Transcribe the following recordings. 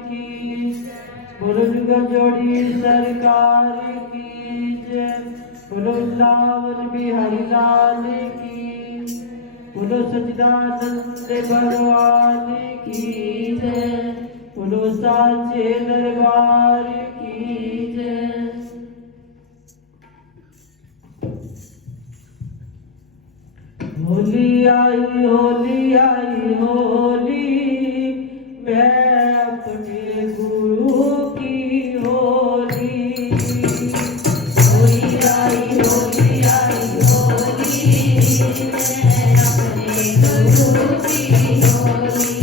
की, बुजुर्ग जोड़ी सरकार की जय। बोलो वृंदावन बिहारी लाल की, बोलो सच्चिदानंद भगवान की जय। बोलो साचे दरबार की जय। होली आई होली, मैं अपने गुरु की होली। होली आई होली, मैं अपने गुरु की होली।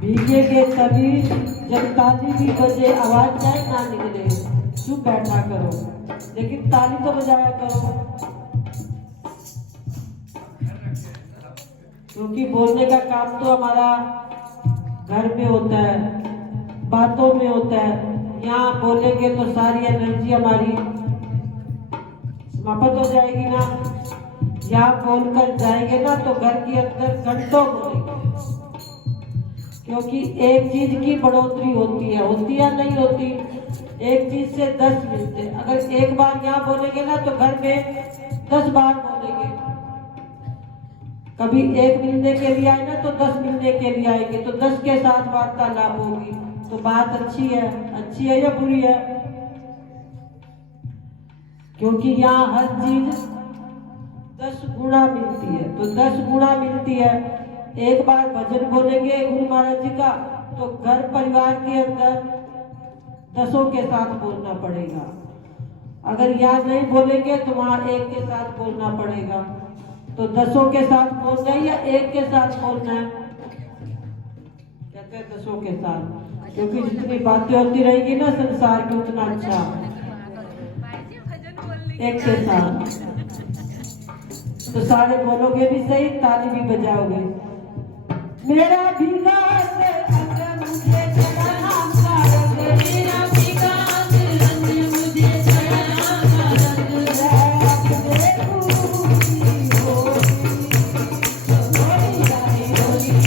भीगेगे तभी जब ताली भी बजे, आवाज जाए ना निकले, चुप बैठा करो, लेकिन ताली तो बजाया करो। क्योंकि बोलने का काम तो हमारा घर में होता है, बातों में होता है। यहाँ बोलेंगे तो सारी एनर्जी हमारी समाप्त हो जाएगी ना। यहाँ बोलकर जाएंगे ना तो घर के अंदर घंटों बोलेंगे। क्योंकि एक चीज की बढ़ोतरी होती है या नहीं होती? एक चीज से 10 मिलते। अगर एक बार यहाँ बोलेंगे ना तो घर में 10 बार बोलेंगे। कभी एक मिलने के लिए आए ना तो 10 मिलने के लिए आएंगे, तो 10 के साथ वार्तालाप होगी। तो बात अच्छी है या बुरी है? क्योंकि यहाँ हर चीज 10 गुना मिलती है, तो 10 गुना मिलती है। एक बार भजन बोलेंगे गुरु महाराज जी का तो घर परिवार के अंदर 10 के साथ बोलना पड़ेगा। अगर यहाँ नहीं बोलेंगे तो वहाँ 1 के साथ बोलना पड़ेगा। तो 10 के साथ बोलना है या 1 के साथ बोलना है? कहते हैं 10 के साथ, क्योंकि जितनी बातें होती रहेगी ना संसार में उतना अच्छा। 1 के साथ तो सारे बोलोगे भी सही, ताली भी बजाओगे। मेरा भीगा अंग मुझे चढ़ाना रंग, मेरा भीगा अंग मुझे चढ़ाना रंग, अपने गुरु की होली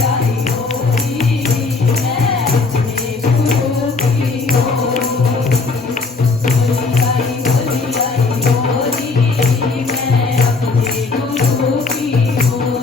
आई होली, मैं अपने गुरु की होली आई होली, मैं अपने गुरु की होली।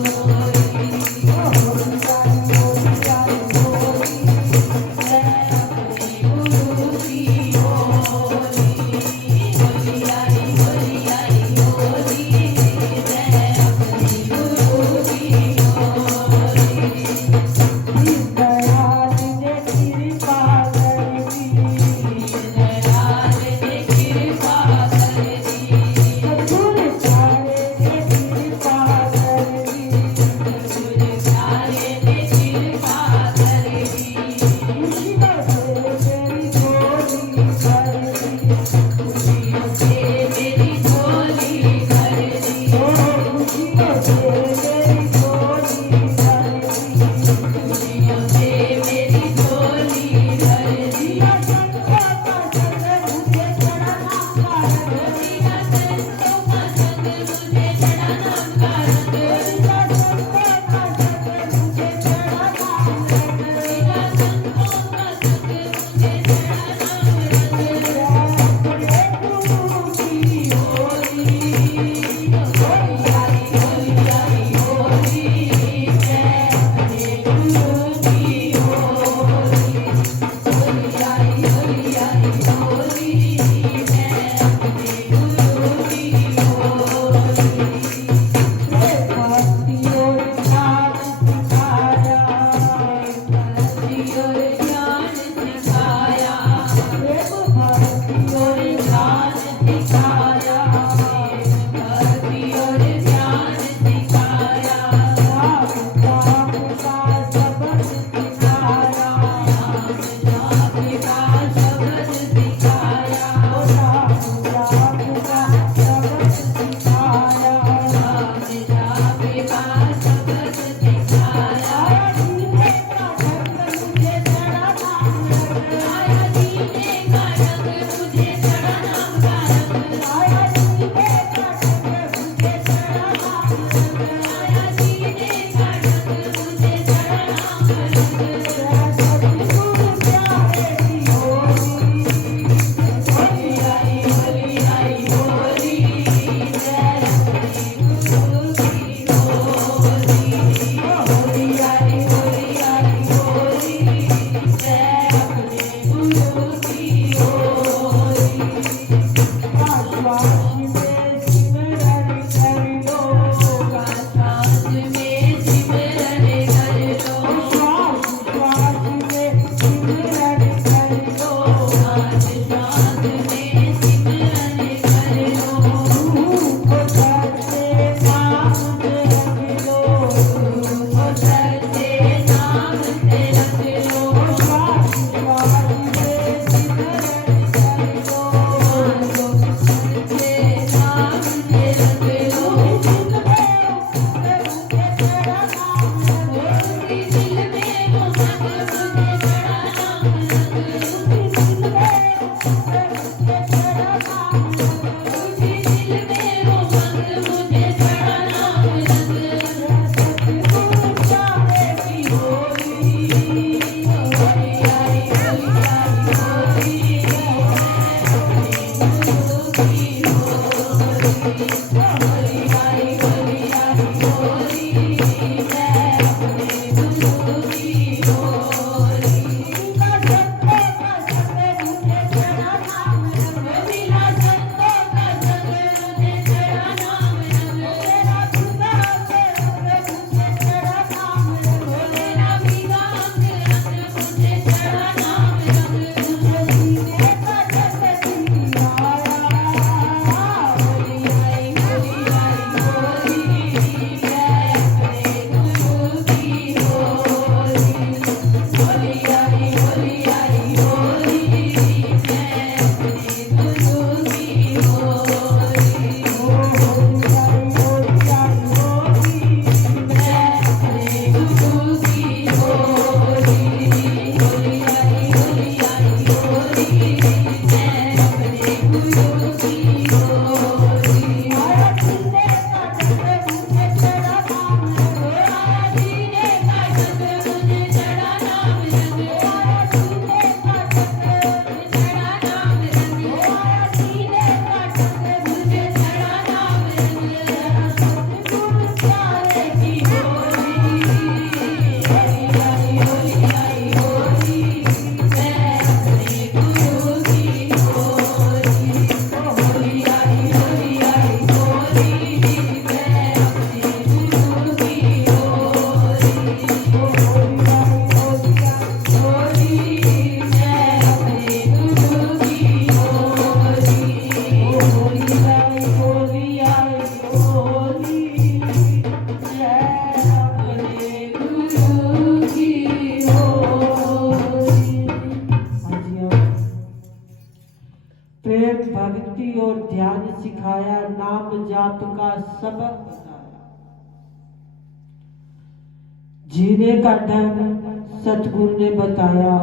भक्ति और ध्यान सिखाया, नाम जाप का सबक बताया। जीने का ढंग सतगुरु ने बताया।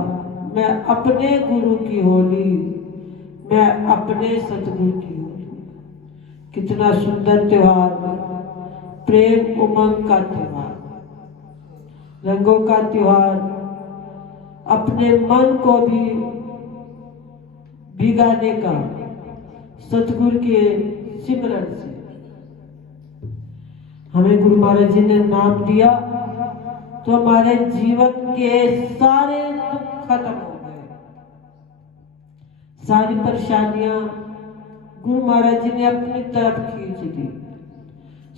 मैं अपने गुरु की होली, मैं अपने सतगुरु की होली। कितना सुंदर त्योहार, प्रेम उमंग का त्योहार, रंगों का त्योहार, अपने मन को भी भिगाने का सतगुरु के सिमरन से। हमें गुरु महाराज जी ने नाम दिया तो हमारे जीवन के सारे दुख खत्म हो गए, सारी परेशानियां गुरु महाराज जी ने अपनी तरफ खींच दी,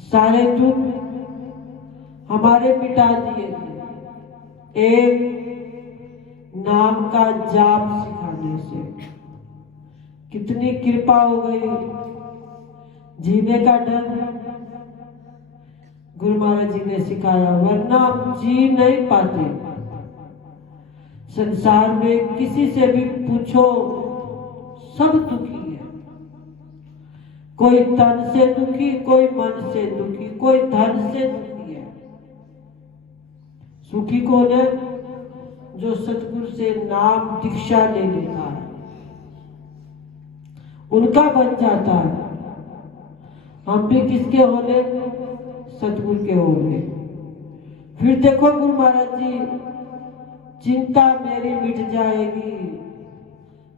सारे दुख हमारे मिटा दिए गए एक नाम का जाप सिखाने से। कितनी कृपा हो गई। जीने का ढंग गुरु महाराज जी ने सिखाया, वरना हम जी नहीं पाते। संसार में किसी से भी पूछो, सब दुखी है। कोई तन से दुखी, कोई मन से दुखी, कोई धन से दुखी है। सुखी कौन है? जो सतगुरु से नाम दीक्षा ले लेता है, उनका बन जाता है। हम भी किसके होले? सतगुरु के होले। फिर देखो गुरु महाराज जी, चिंता मेरी मिट जाएगी,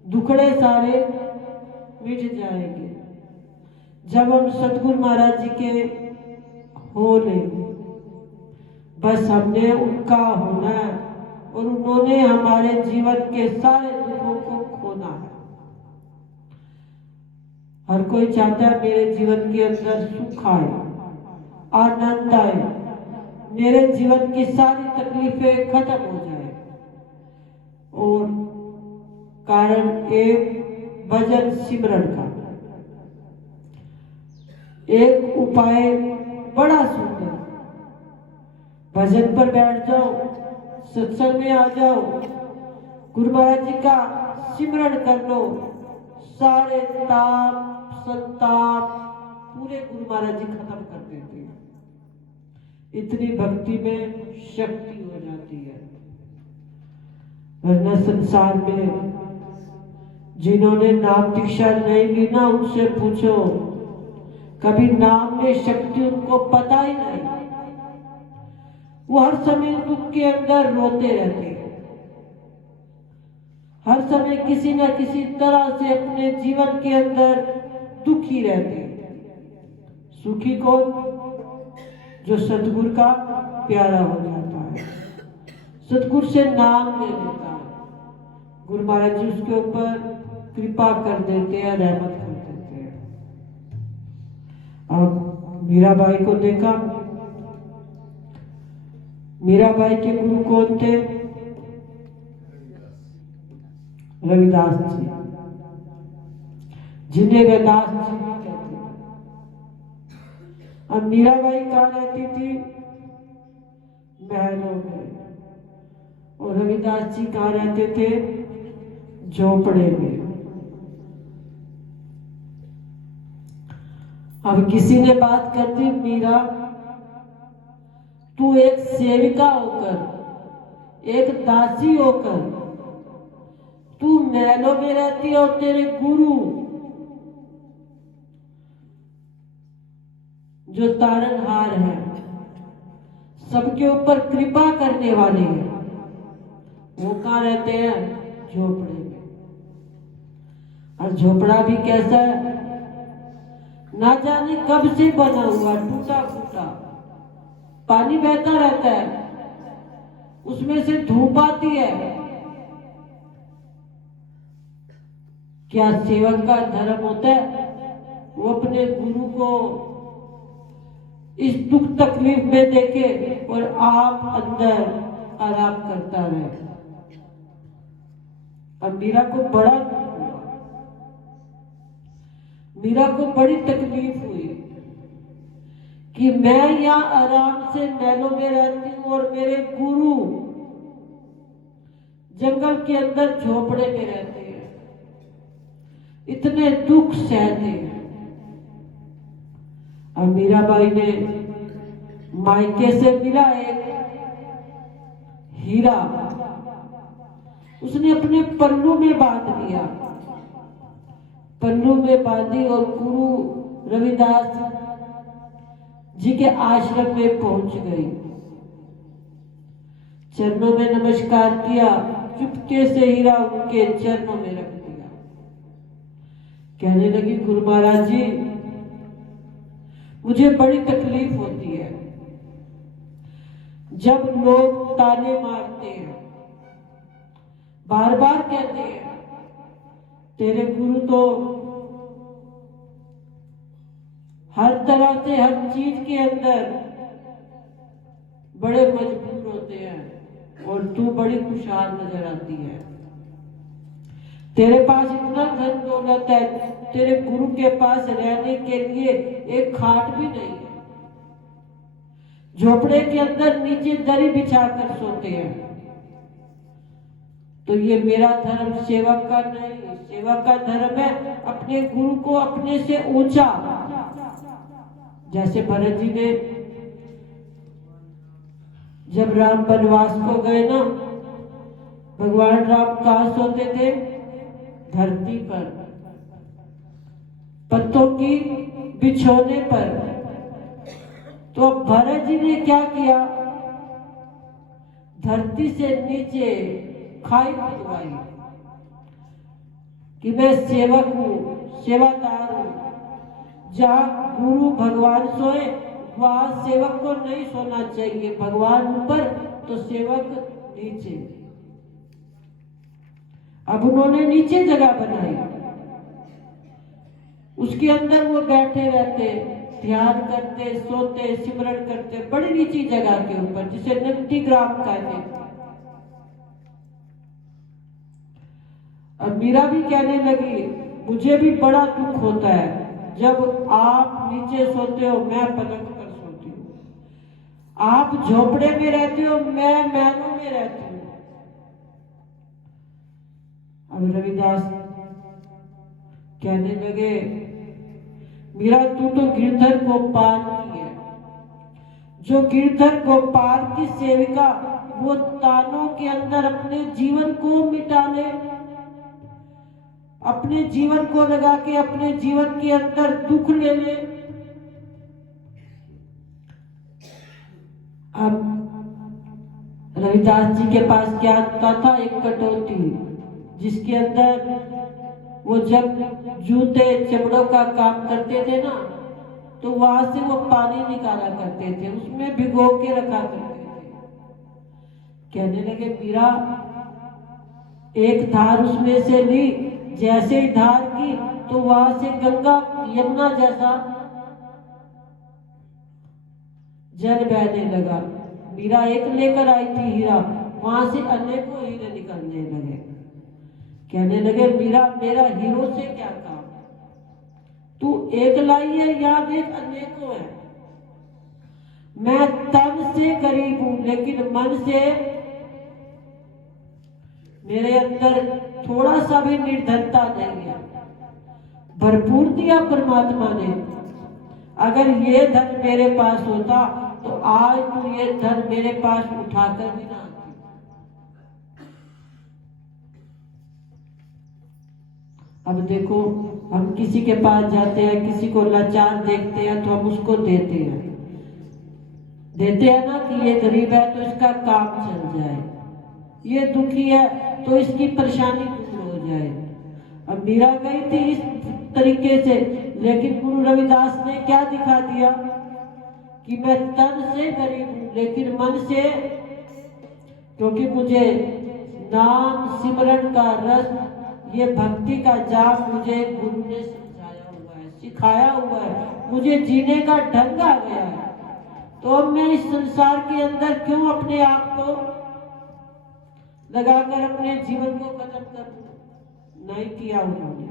दुखड़े सारे मिट जाएंगे जब हम सतगुरु महाराज जी के हो लेंगे। बस हमने उनका होना है और उन्होंने हमारे जीवन के सारे दुखों को खोना है। हर कोई चाहता है मेरे जीवन के अंदर सुख आए, आनंद आए, मेरे जीवन की सारी तकलीफें खत्म हो जाए। और कारण एक भजन सिमरन का एक उपाय बड़ा सुंदर। भजन पर बैठ जाओ, सत्संग में आ जाओ, गुरु महाराज जी का सिमरन कर लो, सारे ताप संताप पूरे गुरु महाराज जी खत्म कर देते हैं। इतनी भक्ति में शक्ति हो जाती है। वरना संसार में जिन्होंने नाम दीक्षा नहीं ली ना, उनसे पूछो, कभी नाम में शक्ति उनको पता ही नहीं। वो हर समय दुख के अंदर रोते रहते हैं, हर समय किसी न किसी तरह से अपने जीवन के अंदर दुखी रहते हैं। सुखी कौन? जो सतगुरु का प्यारा हो जाता है, सतगुरु से नाम ले लेता है, गुरु महाराज जी उसके ऊपर कृपा कर देते हैं, रहमत कर देते हैं। अब मीराबाई को देखा, मीराबाई के गुरु कौन थे? रविदास जी, जिन्हें रविदास जी भी कहते हैं। अब मीराबाई कहाँ रहती थी? महलों में। और रविदास जी कहाँ रहते थे? झोपड़े में। अब किसी ने बात कर दी, मीरा तू एक सेविका होकर, एक दासी होकर तू महलों में रहती है और तेरे गुरु जो तारनहार है, सबके ऊपर कृपा करने वाले हैं, वो कहाँ रहते हैं? झोपड़े में। और झोपड़ा भी कैसा है? ना जाने कब से बना हुआ, टूटा फूटा, पानी बहता रहता है, उसमें से धूप आती है। क्या सेवक का धर्म होता है? वो अपने गुरु को इस दुख तकलीफ में देखे और आप अंदर आराम करता रहे। अब मीरा को बड़ा दुख हुआ, मीरा को बड़ी तकलीफ हुई कि मैं यहाँ आराम से महलों में रहती हूँ और मेरे गुरु जंगल के अंदर झोपड़े में रहते हैं। इतने दुख सहते हैं। और मीराबाई ने मायके से मिला एक हीरा, उसने अपने पल्लू में बांध लिया, पल्लू में बांधी और गुरु रविदास जी के आश्रम में पहुंच गई। चरणों में नमस्कार किया, चुपके से हीरा उनके चरणों में रख दिया। कहने लगी, गुरु महाराज जी, मुझे बड़ी तकलीफ होती है जब लोग ताने मारते हैं, बार बार कहते हैं तेरे गुरु तो हर तरह से हर चीज के अंदर बड़े मजबूर होते हैं और तू बड़ी खुशहाल नजर आती है। तेरे पास इतना धन दौलत है, तेरे गुरु के पास रहने के लिए एक खाट भी नहीं है, झोपड़े के अंदर नीचे दरी बिछाकर सोते हैं। तो ये मेरा धर्म सेवक का नहीं, सेवक का धर्म है अपने गुरु को अपने से ऊंचा। जैसे भरत जी ने जब राम वनवास को गए ना, भगवान राम कहाँ सोते थे? धरती पर, पत्तों की बिछोने पर। तो अब भरत जी ने क्या किया? धरती से नीचे खाई खुदवाई कि मैं सेवक हूं, सेवादार हूं। जहां गुरु भगवान सोए वहां सेवक को नहीं सोना चाहिए, भगवान ऊपर तो सेवक नीचे। अब उन्होंने नीचे जगह बनाई, उसके अंदर वो बैठे रहते, ध्यान करते, सोते, सिमरन करते, बड़ी नीची जगह के ऊपर, जिसे नंदीग्राम कहते हैं। अब मीरा भी कहने लगी, मुझे भी बड़ा दुख होता है जब आप नीचे सोते हो, मैं पलंग पर सोती हूँ। आप झोपड़े में रहते हो, मैं महलों में रहती हूँ। अब रविदास कहने लगे, मीरा तू तो गिरधर गोपाल की है। जो गिरधर गोपाल की सेविका, वो तानों के अंदर अपने जीवन को मिटा ले, अपने जीवन को लगा के अपने जीवन के अंदर दुख ले ले। अब रविदास जी के पास क्या आता था? एक कटोती, जिसके अंदर वो जब जूते चमड़ों का काम करते थे ना, तो वहां से वो पानी निकाला करते थे, उसमें भिगो के रखा करते थे। कहने लगे, मीरा एक धार उसमें से ली, जैसे ही धार की तो वहां से गंगा यमुना जैसा जल बहने लगा। मीरा एक लेकर आई थी हीरा, वहां से अनेकों हीरे निकलने लगे। कहने लगे, मीरा मेरा हीरो से क्या काम? तू एक लाई है या देख अनेकों है। मैं तन से गरीब हूं, लेकिन मन से मेरे अंदर थोड़ा सा भी निर्धनता नहीं है। भरपूर दिया परमात्मा ने। अगर ये धन मेरे पास होता तो आज तो ये धन मेरे पास उठाकर भी ना आती। अब देखो, हम किसी के पास जाते हैं, किसी को लाचार देखते हैं तो हम उसको देते हैं ना कि ये गरीब है तो इसका काम चल जाए, ये दुखी है तो इसकी परेशानी दूर हो जाए। अब मीरा गई थी इस तरीके से, लेकिन गुरु रविदास ने क्या दिखा दिया कि मैं तन से गरीब हूं, लेकिन मन से, क्योंकि मुझे नाम सिमरन का रस, ये भक्ति का जाप मुझे गुरु ने समझाया हुआ है, सिखाया हुआ है, मुझे जीने का ढंग आ गया है। तो अब मैं इस संसार के अंदर क्यों अपने आप को लगाकर अपने जीवन को खत्म कर दूं? नहीं किया उन्होंने।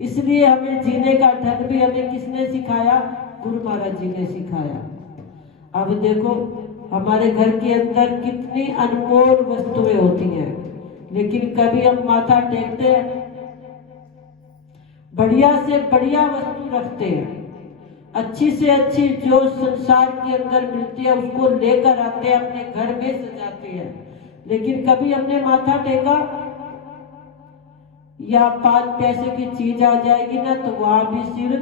इसलिए हमें जीने का ढंग भी हमें किसने सिखाया? गुरु महाराज जी ने सिखाया। अब देखो, हमारे घर के अंदर कितनी अनमोल वस्तुएं होती हैं, लेकिन कभी हम माथा टेकते हैं? बढ़िया से बढ़िया वस्तु रखते हैं, अच्छी से अच्छी जो संसार के अंदर मिलती है उसको लेकर आते हैं, अपने घर में सजाते हैं। लेकिन कभी हमने माथा टेका या 5 पैसे की चीज आ जाएगी ना तो वहां भी सिर,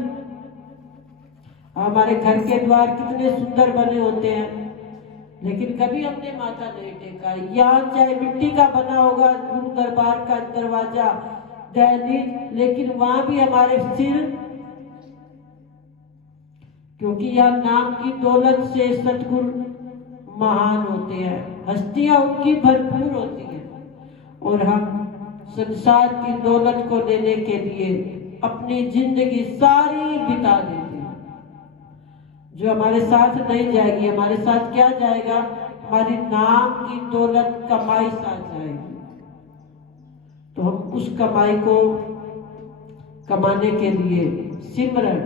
हमारे घर के द्वार कितने सुंदर बने होते हैं लेकिन कभी हमने माथा नहीं टेका। यहाँ चाहे मिट्टी का बना होगा गुरु दरबार का दरवाजा, दहलीज, लेकिन वहां भी हमारे सिर, क्योंकि यह नाम की दौलत से सतगुरु महान होते हैं, हस्तियां उनकी भरपूर होती हैं और हम संसार की दौलत को लेने के लिए अपनी जिंदगी सारी बिता देते हैं। जो हमारे साथ नहीं जाएगी, हमारे साथ क्या जाएगा? हमारी नाम की दौलत, कमाई साथ जाएगी। तो हम उस कमाई को कमाने के लिए सिमरन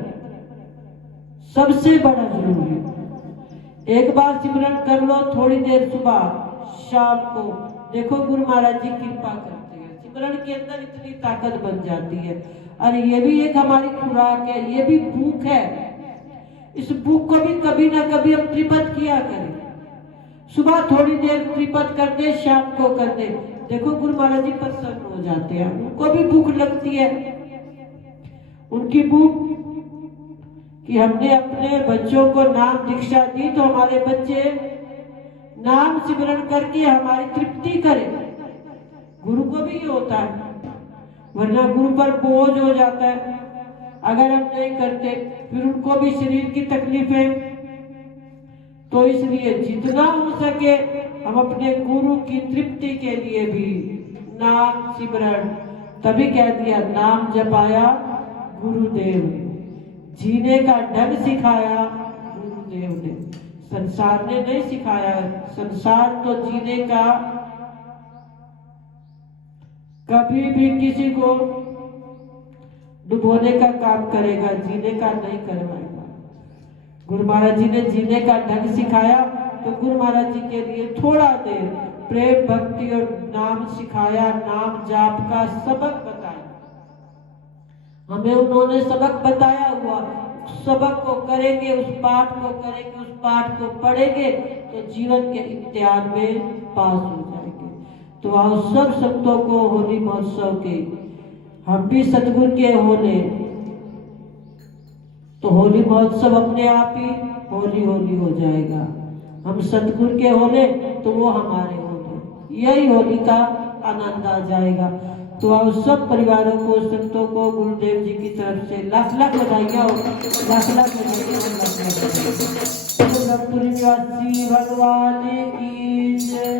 सबसे बड़ा जरूरी है। एक बार सिमरन कर लो, थोड़ी देर सुबह शाम को, देखो गुरु महाराज जी कृपा करते हैं, सिमरन के अंदर इतनी ताकत बन जाती है। और ये भी एक हमारी खुराक है, ये भी भूख है। इस भूख को भी कभी ना कभी हम त्रिपत किया करें। सुबह थोड़ी देर त्रिपत कर दे, शाम को कर दे, देखो गुरु महाराज जी प्रसन्न हो जाते हैं। उनको भी भूख लगती है, उनकी भूख कि हमने अपने बच्चों को नाम दीक्षा दी तो हमारे बच्चे नाम सिमरन करके हमारी तृप्ति करें। गुरु को भी ये होता है, वरना गुरु पर बोझ हो जाता है अगर हम नहीं करते, फिर उनको भी शरीर की तकलीफें। तो इसलिए जितना हो सके हम अपने गुरु की तृप्ति के लिए भी नाम सिमरन, तभी कह दिया नाम जपाया गुरुदेव ने, जीने का ढंग सिखाया गुरुदेव ने, संसार ने नहीं सिखाया। संसार तो जीने का कभी भी किसी को डुबोने का काम करेगा, जीने का नहीं करवाएगा। गुरु महाराज जी ने जीने का ढंग सिखाया तो गुरु महाराज जी के लिए थोड़ा देर प्रेम भक्ति और नाम सिखाया, नाम जाप का सबक बताया। हमें उन्होंने सबक बताया हुआ, सबक को करेंगे, उस पाठ को करेंगे, उस पाठ को पढ़ेंगे तो जीवन के इम्तिहान में पास हो जाएंगे। तो आओ सब संतों को होली महोत्सव के, हम भी सतगुरु के होने, तो होली महोत्सव अपने आप ही होली होली हो जाएगा। हम सतगुरु के होने तो वो हमारे होने, यही होली का आनंद आ जाएगा। तो आओ सब परिवारों को, संतों को गुरुदेव जी की तरफ से लाख लाख बधाइयां हो, लाख लाख बधाइयां। भगवान की जय।